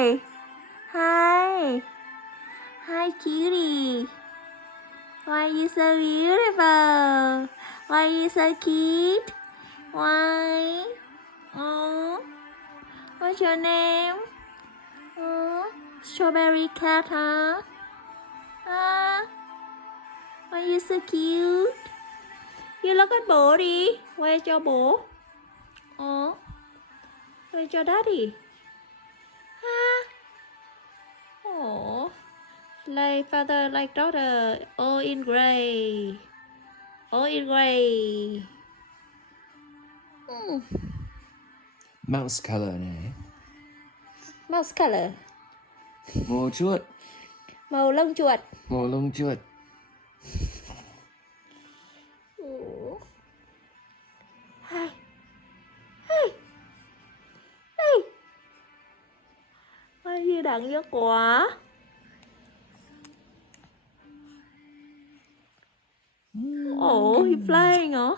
Hi. Hi. Hi, cutie. Why are you so beautiful? Why are you so cute? Why? Oh. What's your name? Oh. Strawberry cat, huh? Huh? Why are you so cute? You look at bố đi. Quay cho bố. Oh. Quay cho daddy. Ha. Oh. Like father, like daughter, all in gray. All in gray. Mouse color nè. Mouse color. Màu chuột. Màu lông chuột. Màu lông chuột. Hi. Hi. Hi. Why you đặng giấc quá? Oh, he flying hả?